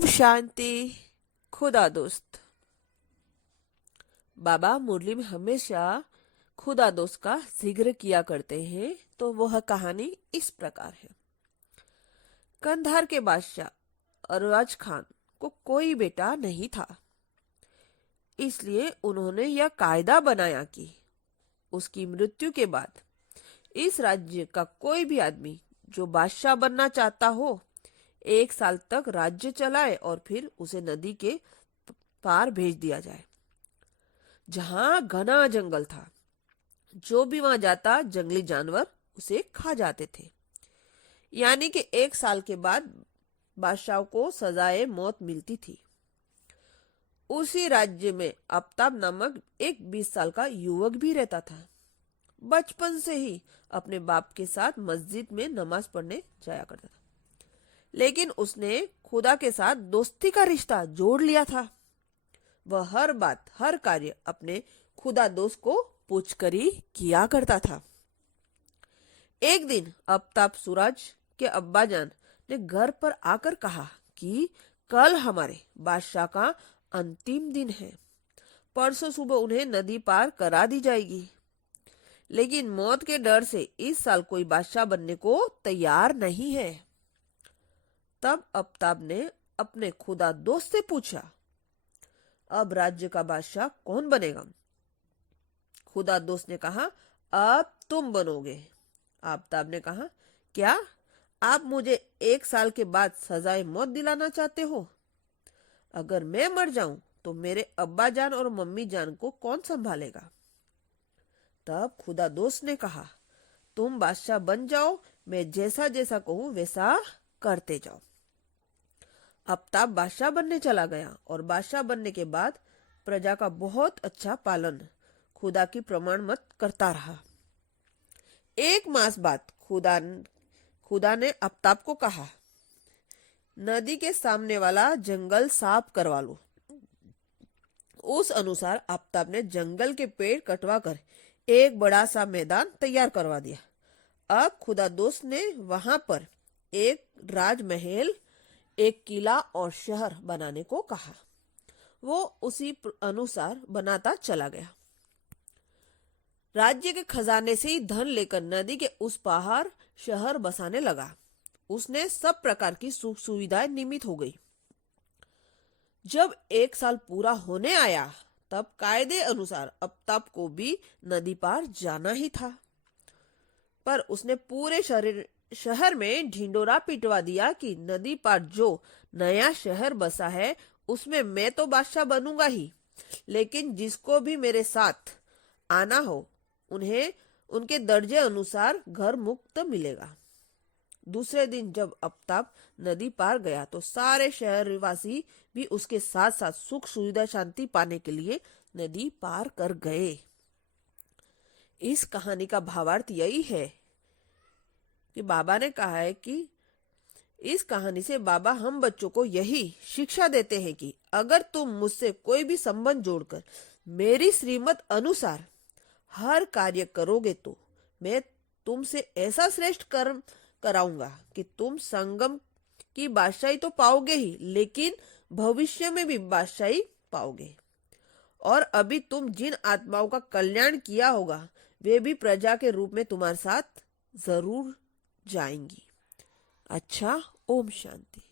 ओम शांति। खुदा दोस्त। बाबा मुरली में हमेशा खुदा दोस्त का जिक्र किया करते हैं, तो वह कहानी इस प्रकार है। कंधार के बादशाह अरवाज खान को कोई बेटा नहीं था, इसलिए उन्होंने यह कायदा बनाया कि उसकी मृत्यु के बाद इस राज्य का कोई भी आदमी जो बादशाह बनना चाहता हो 1 साल तक राज्य चलाए और फिर उसे नदी के पार भेज दिया जाए, जहां घना जंगल था। जो भी वहां जाता जंगली जानवर उसे खा जाते थे। यानी कि 1 साल के बाद बादशाह को सजाए मौत मिलती थी। उसी राज्य में आफ्ताब नामक एक 20 साल का युवक भी रहता था। बचपन से ही अपने बाप के साथ मस्जिद में नमाज पढ़ने जाया करता था, लेकिन उसने खुदा के साथ दोस्ती का रिश्ता जोड़ लिया था। वह हर बात हर कार्य अपने खुदा दोस्त को पूछकर ही किया करता था। एक दिन आफ्ताब सूरज के अब्बा जान ने घर पर आकर कहा कि कल हमारे बादशाह का अंतिम दिन है। परसों सुबह उन्हें नदी पार करा दी जाएगी, लेकिन मौत के डर से इस साल कोई बादशाह बनने को तैयार नहीं है। तब आफ्ताब ने अपने खुदा दोस्त से पूछा, अब राज्य का बादशाह कौन बनेगा? खुदा दोस्त ने कहा, अब तुम बनोगे। आफ्ताब ने कहा, क्या आप मुझे 1 साल के बाद सजाए मौत दिलाना चाहते हो? अगर मैं मर जाऊं तो मेरे अब्बा जान और मम्मी जान को कौन संभालेगा? तब खुदा दोस्त ने कहा, तुम बादशाह बन जाओ, मैं जैसा जैसा कहूं वैसा करते जाओ। आफ्ताब बादशाह बनने चला गया और बादशाह बनने के बाद प्रजा का बहुत अच्छा पालन खुदा की प्रमाण मत करता रहा। 1 मास बाद खुदा ने आफ्ताब को कहा, नदी के सामने वाला जंगल साफ करवा लो। उस अनुसार आफ्ताब ने जंगल के पेड़ कटवा कर एक बड़ा सा मैदान तैयार करवा दिया। अब खुदा दोस्त ने वहां पर एक राजमहल, एक किला और शहर बनाने को कहा। वो उसी अनुसार बनाता चला गया। राज्य के खजाने से ही धन लेकर नदी के उस पार शहर बसाने लगा। उसने सब प्रकार की सुख सुविधाएं निर्मित हो गई। जब 1 साल पूरा होने आया, तब कायदे अनुसार आफ्ताब को भी नदी पार जाना ही था। पर उसने पूरे शहर में ढिंडोरा पिटवा दिया कि नदी पार जो नया शहर बसा है उसमें मैं तो बादशाह बनूंगा ही, लेकिन जिसको भी मेरे साथ आना हो उन्हें उनके दर्जे अनुसार घर मुक्त मिलेगा। दूसरे दिन जब आफ्ताब नदी पार गया तो सारे शहरवासी भी उसके साथ साथ सुख सुविधा शांति पाने के लिए नदी पार कर गए। इस कहानी का भावार्थ यही है कि बाबा ने कहा है कि इस कहानी से बाबा हम बच्चों को यही शिक्षा देते हैं कि अगर तुम मुझसे कोई भी संबंध जोड़कर मेरी श्रीमत अनुसार हर कार्य करोगे तो मैं तुमसे ऐसा श्रेष्ठ कर्म कराऊंगा कि तुम संगम की बादशाही तो पाओगे ही, लेकिन भविष्य में भी बादशाही पाओगे। और अभी तुम जिन आत्माओं का कल्याण किया होगा वे भी प्रजा के रूप में तुम्हारे साथ जरूर जाएंगी। अच्छा, ओम शांति।